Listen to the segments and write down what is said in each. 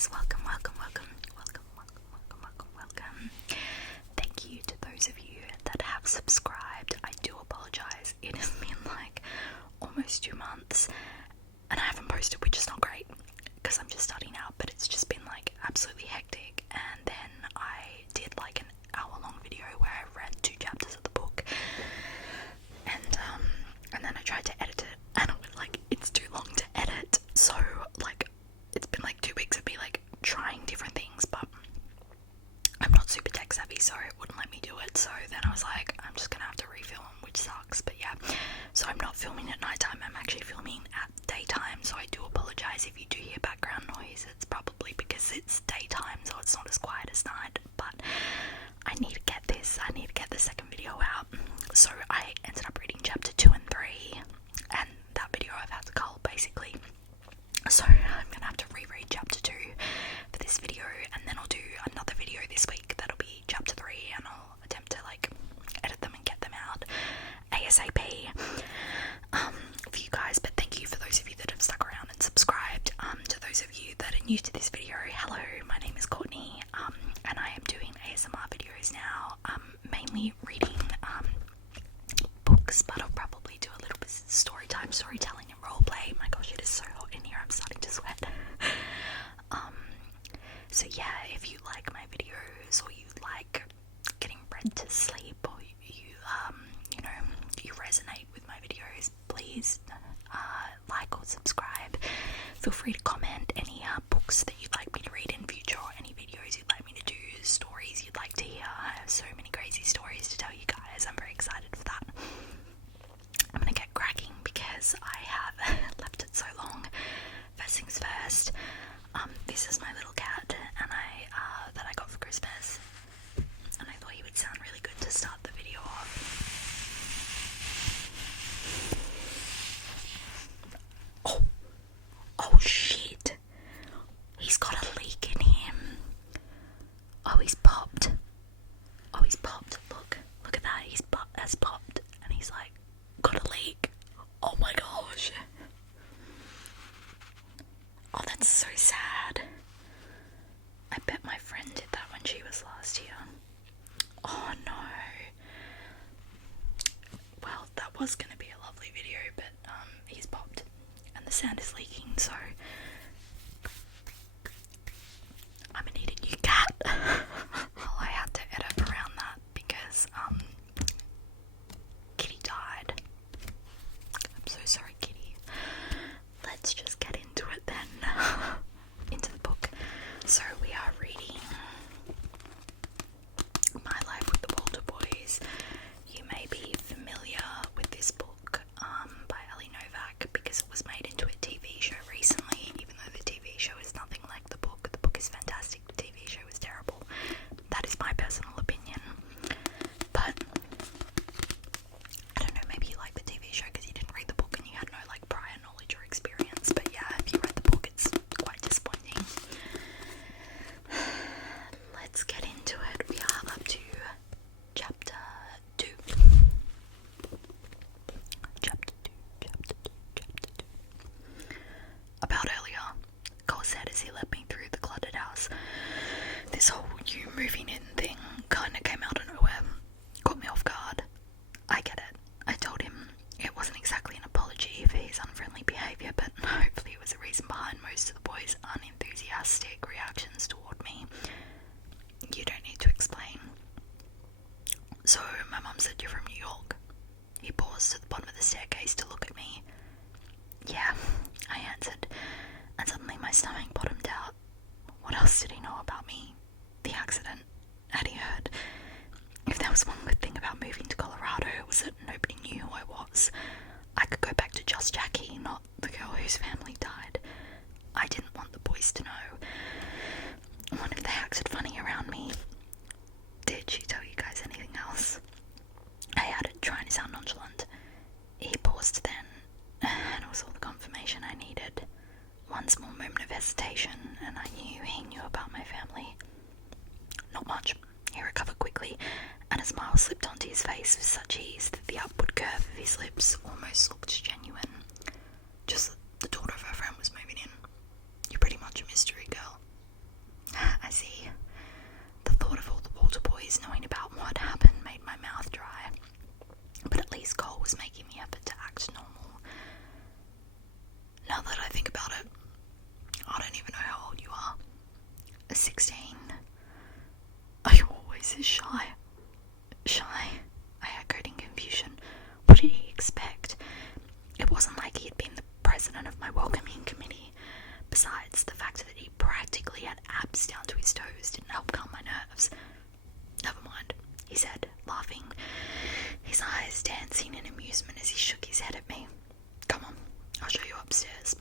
guys, welcome. Thank you to those of you that have subscribed. I do apologise, it has been like almost 2 months and I haven't posted, which is not great because I'm just starting out, but it's just been like absolutely hectic. And then I did like an hour-long video where I read 2 chapters of the book, and then I tried to edit it, and it's too long to edit, so like it's been like 2 weeks of me like trying different things, but I'm not super tech savvy, so it wouldn't let me do it. So then I was like, I'm just gonna have to refilm, which sucks. But yeah, so I'm not filming at nighttime, I'm actually filming at daytime, so I do apologise if you do hear background noise. It's probably because it's daytime, so it's not as quiet as night, but I need to get the second video out. So I ended up reading chapter 2 and 3, and that video I've had to cull basically. So I'm gonna have to reread chapter 2 for this video, and then I'll do another video this week that'll be chapter 3, and I'll attempt to like edit them and get them out ASAP for you guys. But thank you for those of you that have stuck around and subscribed. To those of you that are new to this video, hello, my name is Courtney, and I am doing ASMR videos now, mainly reading books, but I'll probably do a little bit of storytelling and roleplay. My gosh, it is so hot in here, I'm starting to sweat. So yeah, if you like my videos, or you like getting read to sleep, or you resonate with my videos, please like or subscribe. Feel free to comment any books that you'd like me to read in future, or any videos you'd like me to do, stories you'd like to hear. I have so many crazy stories to tell you guys. I'm very excited for that. I'm gonna get cracking because I have left it so long. First things first, this is my little cat, and that I got for Christmas, and I thought he would sound really good to start the video off. Oh shit! He's got a leak in him. Oh, he's popped. Look at that. Has popped, and he's like got a leak. Oh my gosh. Oh, that's so sad. I bet my friend did that when she was last here. Oh no. Well, that was going to be a lovely video, but he's popped and the sound is leaking, so I'm gonna need a new cat. Well, I had to edit around that because Kitty died. I'm so sorry, Kitty. Let's just get into it then. Into the book. So we are reading My Life with the Walter Boys. You may be familiar with this book by Ellie Novak because it was made into a TV show recently, even though the TV show is nothing like the book. The book is fantastic, the TV show is terrible. That is my personal opinion. But I don't know, maybe you like the TV show because you didn't read the book and you had no like prior knowledge or experience. But yeah, if you read the book, it's quite disappointing. Let's get into it. We are up to chapter 2. About earlier, Cole said as he led me through the cluttered house. This whole you moving in thing kinda came out of nowhere. Caught me off guard. I get it. I told him it wasn't exactly an apology for his unfriendly behaviour, but hopefully it was a reason behind most of the boys' unenthusiastic reactions toward me. You don't need to explain. So, my mum said you're from New York. He paused at the bottom of the staircase to look at me. Yeah, I answered, and suddenly my stomach bottomed out. What else did he know about me? The accident. Had he heard? If there was one good thing about moving to Colorado, it was that nobody knew who I was. I could go back to just Jackie, not the girl whose family died. I didn't want the boys to know. What if they acted funny around me? Did she tell you guys anything else? I added, trying to sound nonchalant. He paused then, and it was all the confirmation I needed. One small moment of hesitation, and I knew he knew about my family. Not much. He recovered quickly, and a smile slipped onto his face with such ease that the upward curve of his lips almost looked genuine. Just that the daughter of her friend was moving in. You're pretty much a mystery girl. his toes didn't help calm my nerves. "Never mind," he said, laughing, his eyes dancing in amusement as he shook his head at me. "Come on, I'll show you upstairs."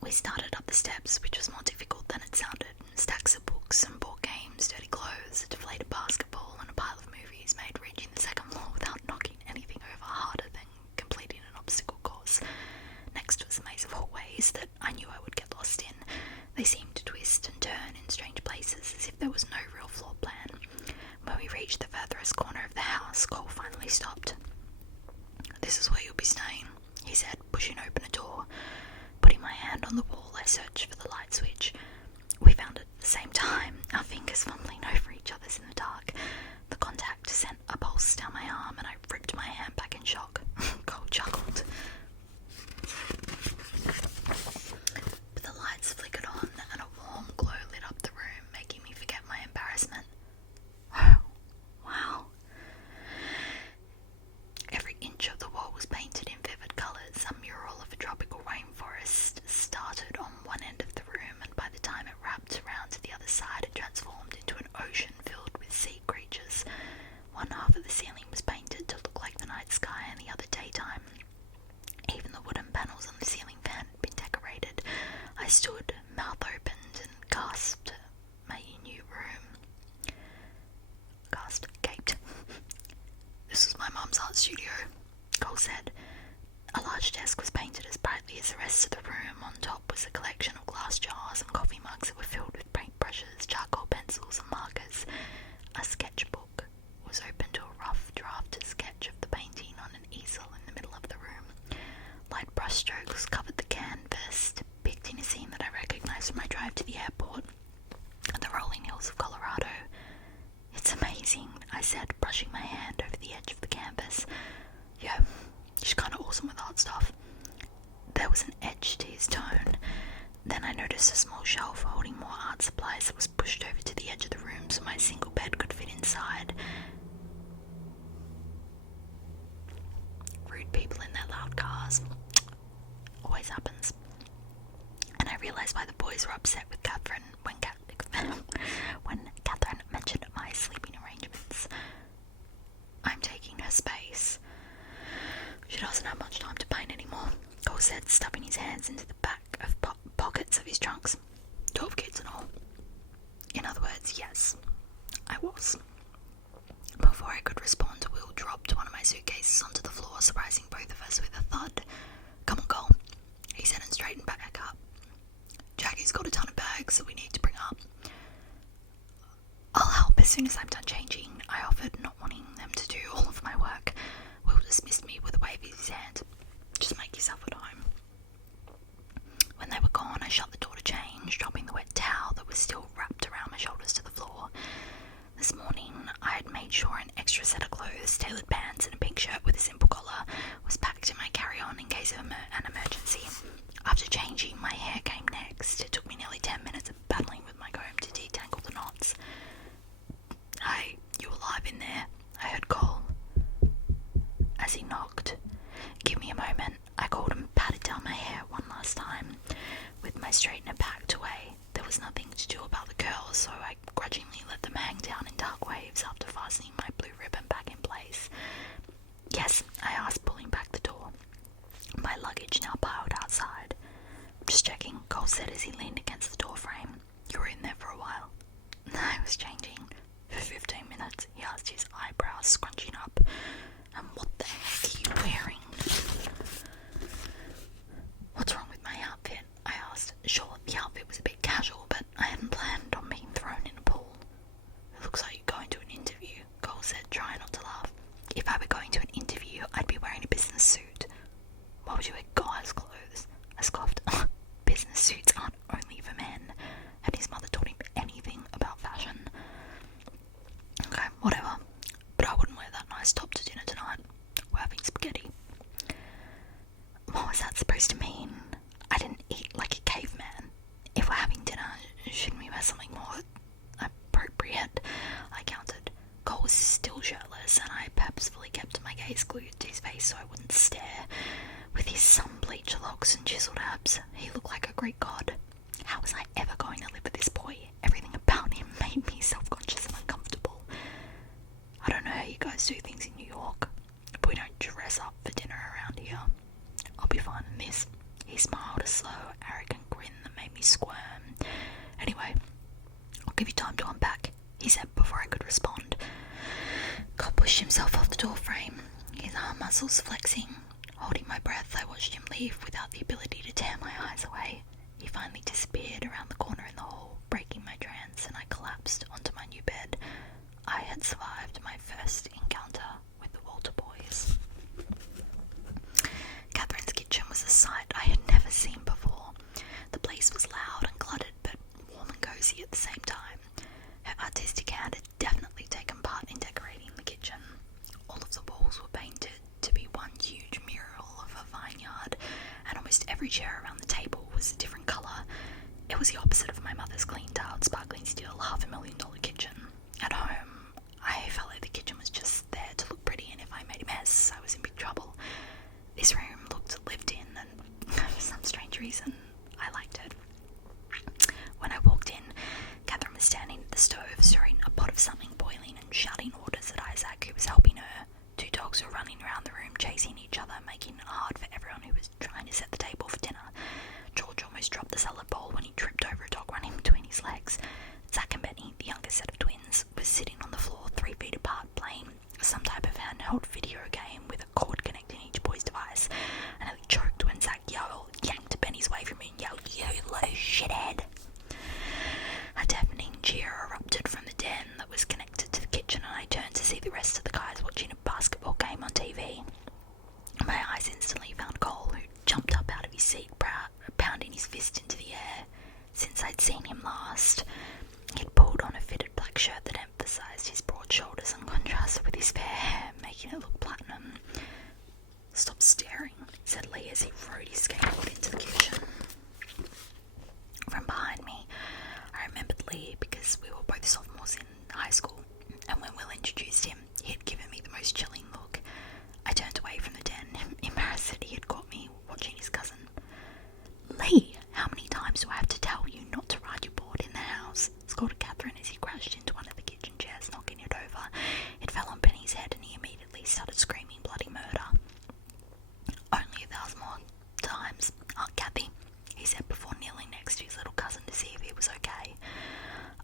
We started up the steps, which was more difficult than it sounded. Stacks of books and board games, dirty clothes, a deflated basketball, and a pile of movies made reaching the second floor without knocking anything over harder than completing an obstacle course. Next was a maze of hallways that I knew I would get lost in. They seemed to twist and turn in strange places, as if there was no real floor plan. When we reached the furthest corner of the house, Cole finally stopped. "This is where you'll be staying," he said, pushing open a door. Putting my hand on the wall, I searched for the light switch. We found it at the same time, our fingers fumbling over each other's in the dark. The contact sent a pulse down my arm, and I ripped my hand back in shock. Cole chuckled. But the lights flickered on, and a warm glow lit up the room, making me forget my embarrassment. Oh, wow. Every inch of the wall was painted in vivid colours. A mural of a tropical rainforest started on one end of the room, and by the time it wrapped around to the other side, it transformed into an ocean filled with sea creatures. One half of the ceiling was painted to look like the night sky, and the other daytime. Even the wooden panels on the ceiling fan had been decorated. I stood, mouth opened, and gasped. My new room. Gaped. "This is my mum's art studio," Cole said. A large desk was painted as brightly as the rest of the room. On top was a collection of glass jars and coffee mugs that were filled with paintbrushes, charcoal pencils, and markers. A sketchbook was open to a rough drafted sketch of the painting on an easel in the middle of the room. Light brushstrokes covered the canvas, depicting a scene that I recognized from my drive to the airport, the rolling hills of Colorado. "It's amazing," I said, brushing my hand over the edge of the canvas. "Yeah, she's kind of awesome with art stuff." There was an edge to his tone. Then I noticed a small shelf holding more art supplies that was pushed over to the edge of the room so my single bed could fit inside. Rude people in their loud cars. Always happens. And I realised why the boys were upset with Catherine when Catherine mentioned my sleeping arrangements. "I'm taking her space. She doesn't have much time to paint anymore," Cole said, stuffing his hands into the back of pockets of his trunks. 12 kids and all. In other words, yes, I was. Before I could respond, Will dropped one of my suitcases onto the floor, surprising both of us with a thud. "Come on, Cole," he said, and straightened back up. "Jackie's got a ton of bags that we need to bring up." "I'll help as soon as I'm done changing," I offered, not wanting them to do all of my work. Will dismissed me with a wave of his hand. "Just make yourself at home." When they were gone, I shut the door to change, dropping the wet towel that was still wrapped around my shoulders to the floor. This morning, I had made sure an extra set of clothes, tailored pants, and a pink shirt with a simple collar was packed in my carry-on in case of an emergency. After changing, my hair came next. It took me nearly 10 minutes of battling with my comb to detangle the knots. "Hey, you alive in there?" I heard Cole as he knocked. "Give me a moment," I called and patted down my hair one last time. With my straightener packed away, there was nothing to do about the curls, so I grudgingly let them hang down in dark waves after fastening my blue ribbon back in place. "Yes," I asked, pulling back the door. My luggage now piled outside. "Just checking," Cole said as he leaned against the door frame. "You were in there for a while." I was changing. "For 15 minutes, he asked, his eyebrows scrunching up. "And what the heck are you wearing?" "What's wrong with my outfit?" I asked. Sure, the outfit was a bit casual, but I hadn't planned on being thrown in a pool. "It looks like you're going to an interview," Cole said, trying not to laugh. "If I were going to an interview, I'd be wearing a business suit." "Why would you wear guys' clothes?" I scoffed. "Business suits aren't only for men. Had his mother taught him anything about fashion?" "Okay, whatever. But I wouldn't wear that nice top to dinner tonight. We're having spaghetti." What was that supposed to mean? I didn't eat like a caveman. If we're having dinner, shouldn't we wear something more appropriate? I countered. Cole was still shirtless, and I purposefully kept my gaze glued to his face so I wouldn't stare. With his sun-bleached locks and chiseled abs, he looked like a Greek god. How was I ever going to live with this boy? Everything sometimes do things in New York, but we don't dress up for dinner around here. I'll be fine in this. He smiled a slow, arrogant grin that made me squirm. Anyway, I'll give you time to unpack, he said before I could respond. God pushed himself off the door frame, his arm muscles flexing. Holding my breath, I watched him leave without the ability to tear my eyes away. He finally disappeared around the corner in the hall, breaking my trance, and I collapsed onto my new bed. I had survived my first encounter with the Walter boys. Catherine's kitchen was a sight I had never seen before. The place was loud and cluttered, but warm and cozy at the same time. Her artistic hand had definitely taken part in decorating the kitchen. All of the walls were painted to be one huge mural of a vineyard, and almost every chair around the table was a different colour. It was the opposite of my mother's clean-tiled, sparkling steel $500,000 kitchen. At home, I felt like the kitchen was just there to look pretty, and if I made a mess, I was in big trouble. This room looked lived in, and for some strange reason, I liked it. When I walked in, Catherine was standing at the stove, stirring a pot of something boiling and shouting orders at Isaac, who was helping her. Two dogs were running around the room, chasing each other, making it hard for everyone who was trying to set the table for dinner. George almost dropped the salad bowl when he tripped over a dog running between his legs. Zach and Benny, the youngest set of twins, were sitting on the floor 3 feet apart, playing some type of handheld video game with a cord connecting each boy's device. And I choked when Zach yanked Benny's away from me and yelled, "You little shithead!" A deafening cheer erupted from the den that was connected to the kitchen, and I turned to see the rest of the guys watching a basketball game on TV. My eyes instantly found Cole, who jumped up out of his seat, pounding his fist into the air. Since I'd seen him last, he'd pulled on a fitted black shirt that emphasized his broad shoulders and contrasted with his fair hair, making it look platinum. "Stop staring," said Lee as he rode his skateboard into the kitchen. From behind me, I remembered Lee because we were both sophomores in high school, and when Will introduced him, he had given me the most chilling look. I turned away from the den, embarrassed that he had caught me watching his cousin. "Lee, how many times do I have to tell you not to ride your board in the house?" scolded Catherine as he crashed into one of the kitchen chairs, knocking it over. It fell on Benny's head and he immediately started screaming bloody murder. "Only 1,000 more times, Aunt Kathy," he said before kneeling next to his little cousin to see if he was okay.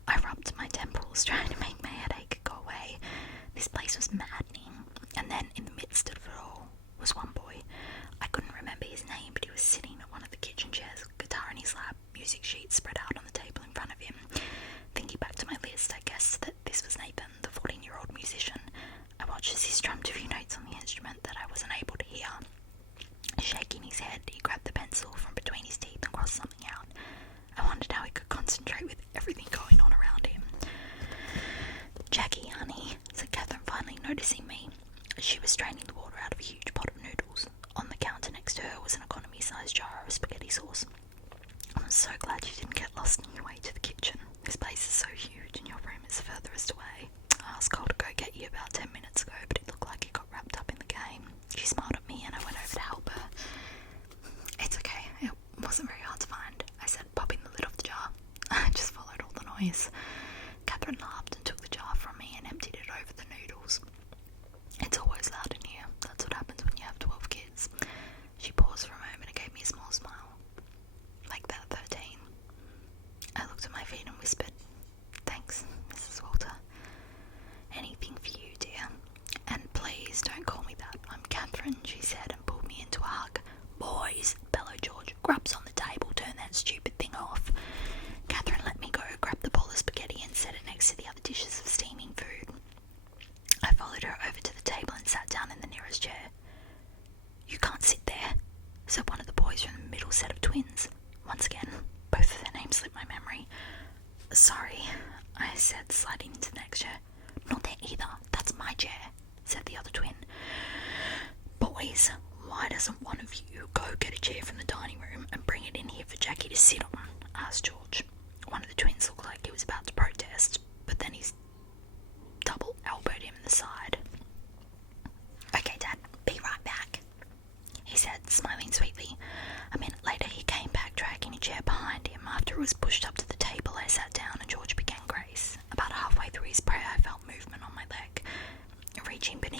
I rubbed my temples, trying to make my headache go away. This place was maddening. And then, in the midst of it all, was one boy. I couldn't remember his name, but he was sitting at one of the kitchen chairs, guitar in his lap, music sheets spread out on the table in front of him. Thinking back to my list, I guessed that this was Nathan, the 14-year-old musician. I watched as he strummed a few notes on the instrument that I wasn't able to hear. Shaking his head, he grabbed the pencil from between his teeth and crossed something out. I wondered how he could concentrate with everything going on around him. "Jackie, honey," said Catherine, finally noticing me. She was straining the water out of a huge pot of noodles. On the counter next to her was an economy-sized jar of spaghetti sauce. "I'm so glad you didn't get lost on your way to the kitchen. This place is so huge and your room is the furthest away. I asked Cole to go get you about 10 minutes ago, but it looked like he got wrapped up in the game." She smiled at me and I went over to help her. "It's okay, it wasn't very hard to find," I said, popping the lid off the jar. I just followed all the noise. Catherine laughed and took the jar from me and emptied it over the noodles. "It's always loud in here. That's what happens when you have 12 kids. She paused for a moment and gave me a small smile. "Like that, 13. I looked at my feet and whispered, "Thanks, Mrs. Walter." "Anything for you, dear. And please don't call me that. I'm Catherine," she said and pulled me into a hug. "Boys," bellowed George, "grubs on the table, turn that stupid thing off." Catherine let me go, grabbed the bowl of spaghetti and set it next to the other dishes of steaming food. I followed her over to the table and sat down in the nearest chair. "You can't sit there," said one of the boys from the middle set of twins. Once again, both of their names slipped my memory. "Sorry," I said, sliding into the next chair. "Not there either. That's my chair," said the other twin. "Boys, why doesn't one of you go get a chair from the dining room and bring it in here for Jackie to sit on?" asked George. One of the twins looked like he was about to protest, but then his double elbowed him in the side. "Okay, Dad, be right back," he said, smiling sweetly. A minute later, he came back, dragging a chair behind him. After it was pushed up to the table, I sat down and George began grace. About halfway through his prayer, I felt movement on my leg. Reaching beneath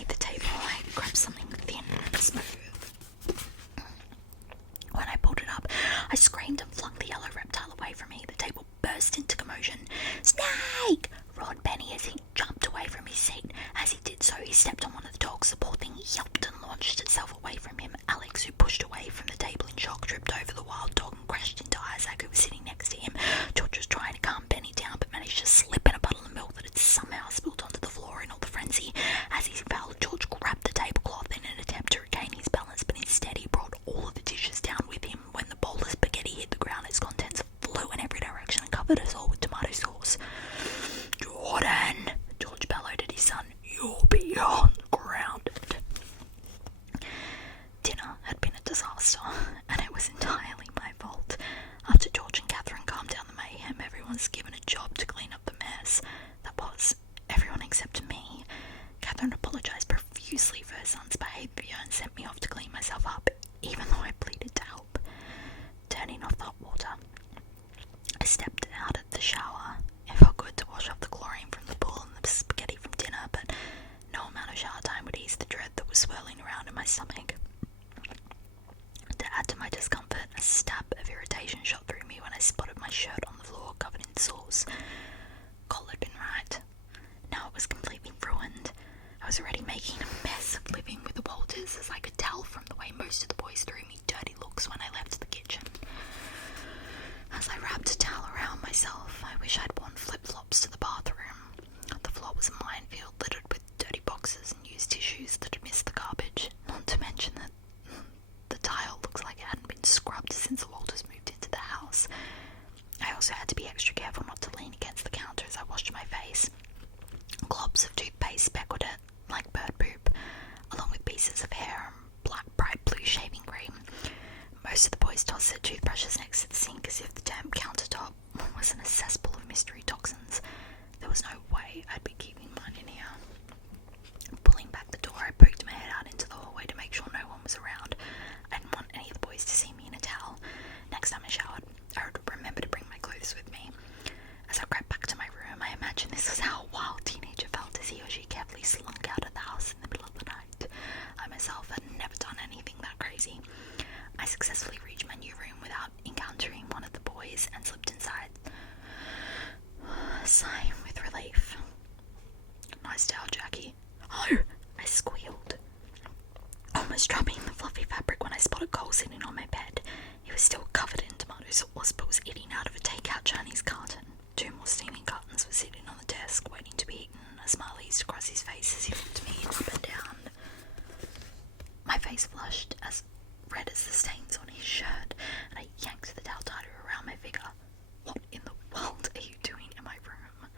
I screamed and flung the yellow reptile away from me. The table burst into commotion. "Snake!" roared Benny as he jumped away from his seat. As he did so, he stepped on one of the dogs. The poor thing yelped and launched itself away from him. Alex, who pushed away from the table in shock, tripped over the wild dog and crashed into Isaac, who was sitting next to him. George was trying to calm Benny down, but managed to slip in a puddle of milk that had somehow spilled onto the floor in all the frenzy. As he fell, George grabbed the tablecloth in an attempt to regain his balance, but instead he brought all of the dishes down with him. When the bowl of spaghetti hit the ground, its contents flew in every direction and covered us all with tomato sauce. "Jordan!" George bellowed at his son. "You'll be grounded." Dinner had been a disaster, and it was entirely my fault. After George and Catherine calmed down the mayhem, everyone was given a job to clean up the mess. That was, everyone except me. Catherine apologised profusely for her son's behaviour and sent me off to clean myself up, even though I pleaded to help. Turning off the hot water, I stepped out of the shower. It felt good to wash off the chlorine from the pool and the spaghetti from dinner, but no amount of shower time would ease the dread that was swirling around in my stomach. To add to my discomfort, a stab of irritation shot through me when I spotted my shirt on the floor covered in sores. Cole had been right. Now it was completely ruined. I was already making a mess of living with the Walters, as I could tell from the way most of the boys threw me dirty looks when I left the kitchen. As I wrapped a towel around myself, I wish I'd worn flip-flops to the bathroom. The floor was a minefield littered with dirty boxes and used tissues that had missed the garbage, not to mention that the tile looks like it hadn't been scrubbed since the Walters moved into the house. I also had to be extra careful not to lean against the counter as I washed my face. Globs of toothpaste speckled it like bird poop, along with pieces of hair and bright blue shaving cream. Most of the boys tossed their toothbrushes next to the sink as if the damp countertop wasn't a cesspool of mystery toxins. There was no way I'd be keeping mine in here. Pulling back the door, I poked my head out into the hallway to make sure no one was around. I didn't want any of the boys to see me in a towel. Next time I showered, I would remember to bring my clothes with me. As I crept back to my room, I imagined this was how a wild teenager felt as he or she carefully slunk out of the house in the middle of the night. I myself had never done anything that crazy. I successfully reached my new room without encountering one of the boys and slipped inside, sighing with relief. "Nice towel, Jackie." "Oh!" I squealed, almost dropping the fluffy fabric when I spotted Cole sitting on my bed. He was still covered in tomato sauce, but was eating out of a takeout Chinese carton. 2 more steaming cartons were sitting on the desk, waiting to be eaten. A smile eased across his face as he looked me up and down. My face flushed as red as the stains on his shirt, and I yanked the towel tighter around my figure. "What in the world are you doing in my room?"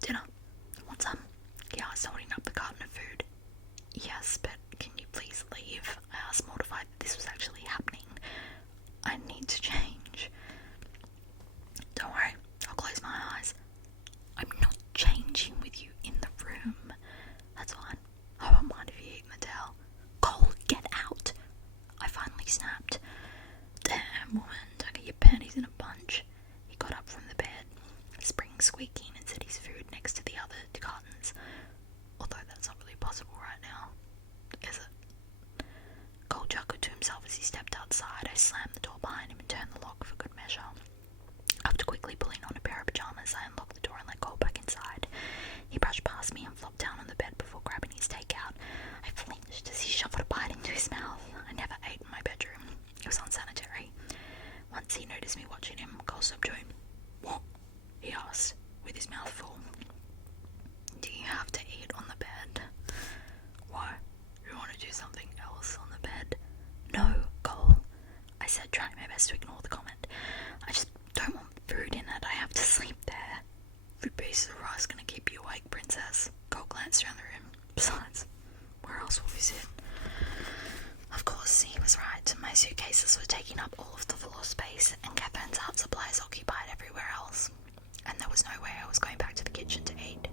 "Dinner. Want some?" he asked, holding up the carton of food. "Yes, but can you please leave?" I asked, mortified that this was actually happening. "I need to change." "Don't worry, I'll close my eyes." "I'm not changing with you in the room." "That's fine. I won't mind if you eat in the towel." "Cole, get out!" I finally snapped. "Damn, woman, don't get your panties in a bunch." He got up from the bed, spring squeaking, and set his food next to the other cartons. Although that's not really possible right now, is it? Cole chuckled to himself as he stepped outside. I slammed the door behind him and turned the lock for good measure. After quickly pulling on a pair of pajamas, I unlocked the door and let Cole back inside. He brushed past me and flopped down on the bed before grabbing his takeout. I flinched as he shoved a bite into his mouth. I never ate in my bedroom. It was unsanitary. Once he noticed me watching him, Cole subjoined. "What?" he asked, with his mouth full. "Do you have to eat on the bed?" "Why? You want to do something else on the bed?" "No, Cole," I said, trying my best to ignore the comment. "I just don't want food in it. I have to sleep there." "3 pieces of rice gonna keep you awake, princess." Cole glanced around the room. "Besides, where else will we sit?" Of course, he was right. My suitcases were taking up all of the floor space, and Catherine's art supplies occupied everywhere else. And there was no way I was going back to the kitchen to eat.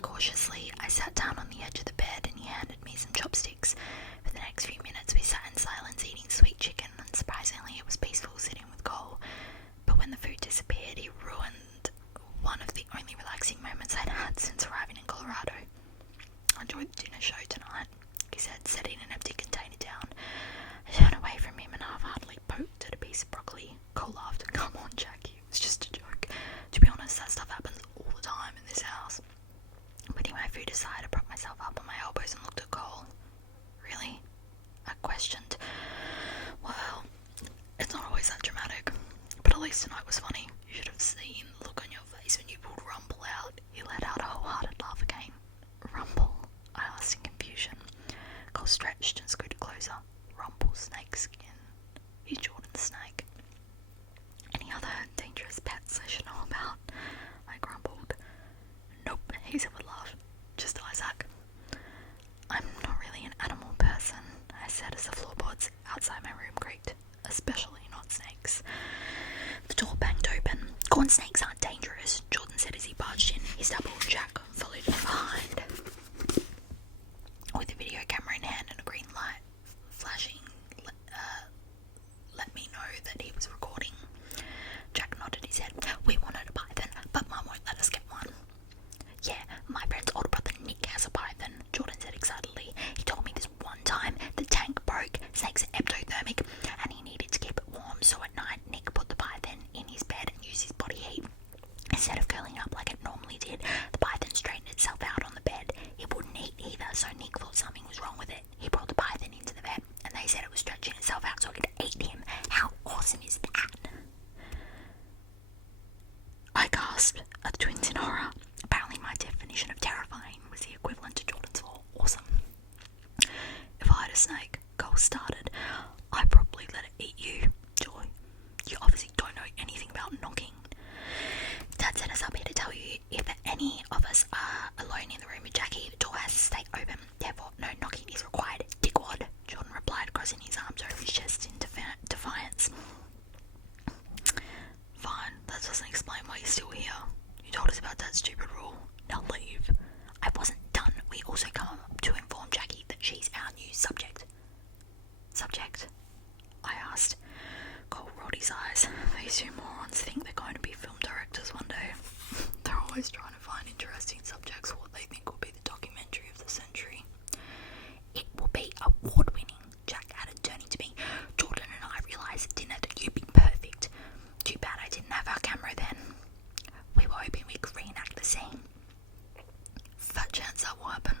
Cautiously, I sat down on the edge of the bed and he handed me some chopsticks. For the next few minutes, we sat in silence eating sweet chicken, and surprisingly, it was peaceful sitting with Cole. But when the food disappeared, he ruined one of the only relaxing moments I'd had since arriving in Colorado. "I enjoyed the dinner show tonight," he said, setting an empty container down. I turned away from him and half-heartedly poked at a piece of broccoli. other dangerous pets I should know about? I grumbled. Nope, he said with a laugh. Just Isaac. I'm not really an animal person, I said as the floorboards outside my room creaked. Especially not snakes. The door banged open. Corn snakes aren't dangerous, Jordan said as he barged in. His double Jack followed him behind. With a video camera in hand and a green light flashing, let me know that he was recording. Jack nodded his head. We wanted a python, but Mum won't let us get one. Yeah, my friend's older brother Nick has a python, Jordan said excitedly. He told me this one time the tank broke, snakes are ectothermic, and he needed to keep it warm, so at night Nick put the python in his bed and used his body heat. Instead of curling up like it normally did, the python straightened itself out on the bed. It wouldn't eat either, so Nick thought something was wrong with it. He brought the python into the vet, and they said it was stretching itself out so it could eat him. How awesome is that? I gasped at the twins in horror. Apparently my definition of terrifying was the equivalent to Jordan's for awesome. If I had a snake, Cole started, I'd probably let it eat you, Joy. You obviously don't know anything about knocking. Dad sent us up here to tell you if any of us are alone in the room with Jackie, the door has to stay open. Therefore, no knocking is required. Dickwad, Jordan replied, crossing his arms over his chest in defiance. Fine, that doesn't explain why you're still here. You told us about that stupid rule. Now leave. I wasn't done. We also come to inform Jackie that she's our new subject. Subject? I asked. Cole rolled his eyes. These two morons think they're going to be film directors one day. They're always trying to find interesting subjects for what they think will be the documentary of the century. It will be award-winning, Jack added, turning to me. Jordan and I realised at dinner that you'd be perfect. Too bad I didn't have our camera then. We were hoping we could reenact the scene. Fat chance that will happen.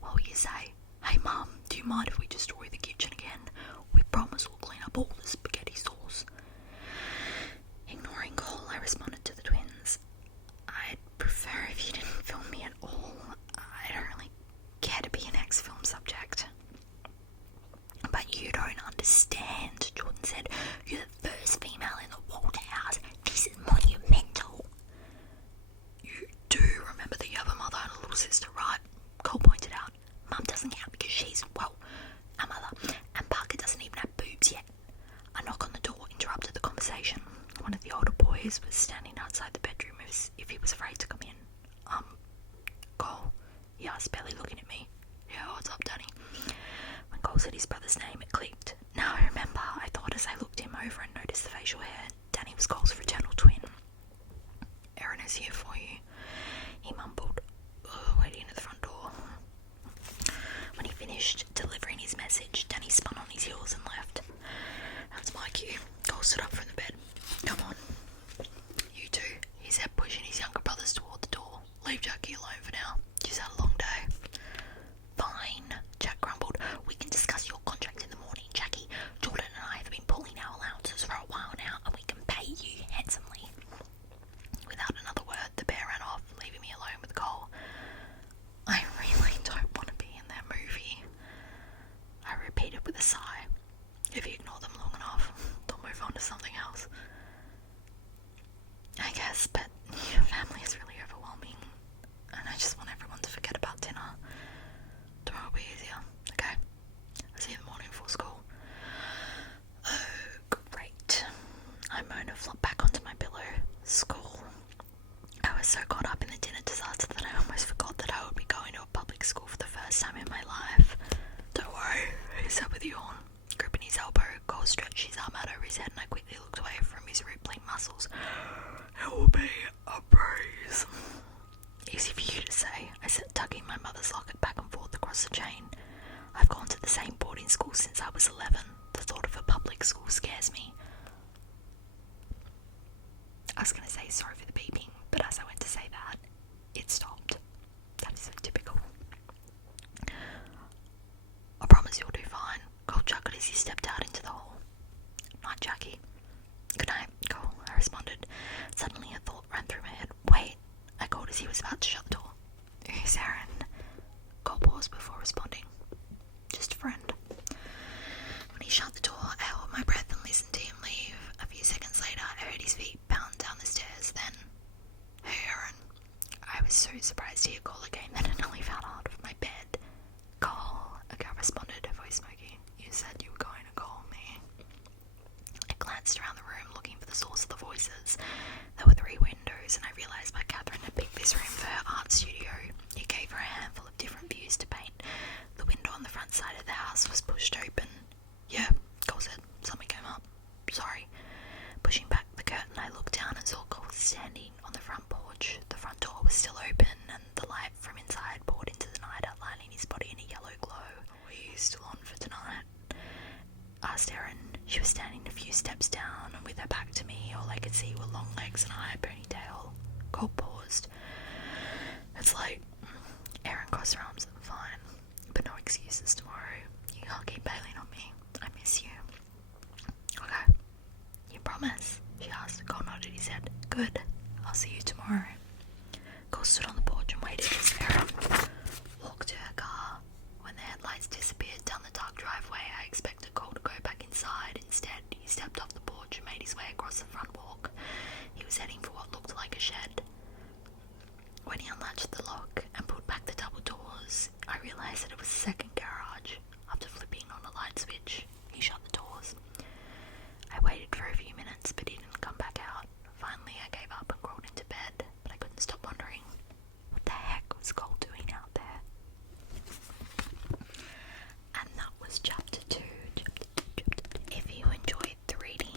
What will you say? Hey Mum, do you mind if we destroy the kitchen again? We promise we'll clean up all the spaghetti sauce. Ignoring Cole, I responded to the twins. I'd prefer if you didn't film me at all. I don't really care to be an ex-film subject. But you don't understand, Jordan said. You're the first female in the Walter house. This is monumental. You do remember that you have a mother and a little sister, right? Cole pointed out. Mum doesn't count because she's, well, a mother. And Parker doesn't even have boobs yet. A knock on the door interrupted the conversation. One of the older boys was standing outside the bedroom as if he was afraid to come in. Cole? He asked, barely looking at me. Yeah, what's up, Danny? When Cole said his brother's name, it clicked. Now I remember, I thought as I looked him over and noticed the facial hair. Danny was Cole's fraternal twin. Erin is here for you, he mumbled, waiting at the front door. When he finished delivering his message, Danny spun on his heels and left. That's my cue. Cole stood up from the bed. Come on. You two, he said, pushing his younger brothers toward the door. Leave Jackie alone for now. She's had a long day. Fine, Jack grumbled. We can discuss your contract in the morning, Jackie. Jordan and I have been pulling our allowances for a while now, and we can pay you handsomely. Without another word, the bear ran off, leaving me alone with Cole. I really don't want to be in that movie, I repeated with a sigh. If you ignore them long enough, they'll move on to something else. I guess, but your family is really overwhelming, and I just want everyone to forget about dinner. Tomorrow will be easier, okay? I'll see you in the morning before school. Oh, great. I moaned and flopped back onto my pillow. School. I was so caught up in the dinner disaster that I almost forgot that I would be going to a public school for the first time in my life. Don't worry, he said with a yawn. Gripping his elbow, Cole stretched his arm out over his head and I quickly looked away from his rippling muscles. It will be a breeze. Easy for you to say, I said, tugging my mother's locket back and forth across the chain. I've gone to the same boarding school since I was 11. The thought of a public school scares me. I was going to say sorry for the beeping, but as I went to say that, it stopped. That is so typical. I promise you'll do fine, Cole chuckled as he stepped out into the hall. Night, Jackie. Good night, Cole, I responded. Suddenly a thought ran through my head. Wait, I called as he was about to shut the door. Who's Aaron? Cole paused before responding. Just a friend. When he shut the door, I held my breath and listened to him leave. A few seconds later, I heard his feet glanced around the room looking for the source of the voices. There were 3 windows, and I realised why Catherine had picked this room for her art studio. It gave her a handful of different views to paint. The window on the front side of the house was pushed open. Yeah, Cole said. Something came up. Sorry. Pushing back the curtain, I looked down and saw Cole standing on the front porch. The front door was still open, and the light from inside poured into the night, outlining his body in a yellow glow. Are you still on for tonight? Asked Erin. She was standing a few steps down, and with her back to me, all I could see were long legs and a high ponytail. Cole paused. It's like, Erin crossed her arms. Fine, but no excuses tomorrow. You can't keep bailing on me. I miss you. Okay. You promise? She asked. Cole nodded his head. Good. I'll see you tomorrow. Cole stood on the porch and waited as Erin walked to her car. When the headlights disappeared down the dark driveway, I expected Cole to go back inside. Instead, he stepped off the porch and made his way across the front walk. He was heading for what looked like a shed. When he unlatched the lock and pulled back the double doors, I realised that it was the second garage. After flipping on the light switch, he shut the doors. I waited for a few minutes, but he didn't come back out. Finally, I gave up and crawled into bed, but I couldn't stop wondering, what the heck was Cole doing out there? And that was chapter 2. If you enjoyed the reading,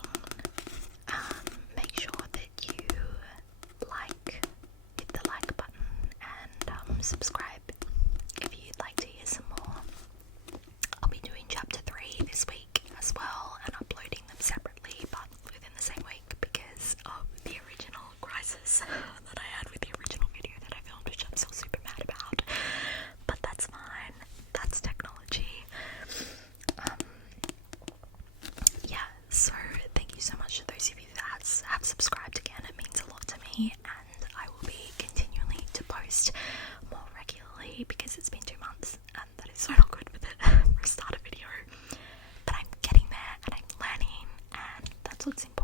make sure that you hit the like button and subscribe if you'd like to hear some more. I'll be doing chapter 3 this week as well, and uploading them separately but within the same week because of the original crisis that I had with the original video that I filmed, which I'm still super mad about. But that's fine. That's technology. Yeah, so thank you so much to those of you that have subscribed again. It means a lot to me, and I will be continuing to post more regularly because it's been 2 months and that is so not good with it for a start a video. But I'm getting there and I'm learning, and that's what's important.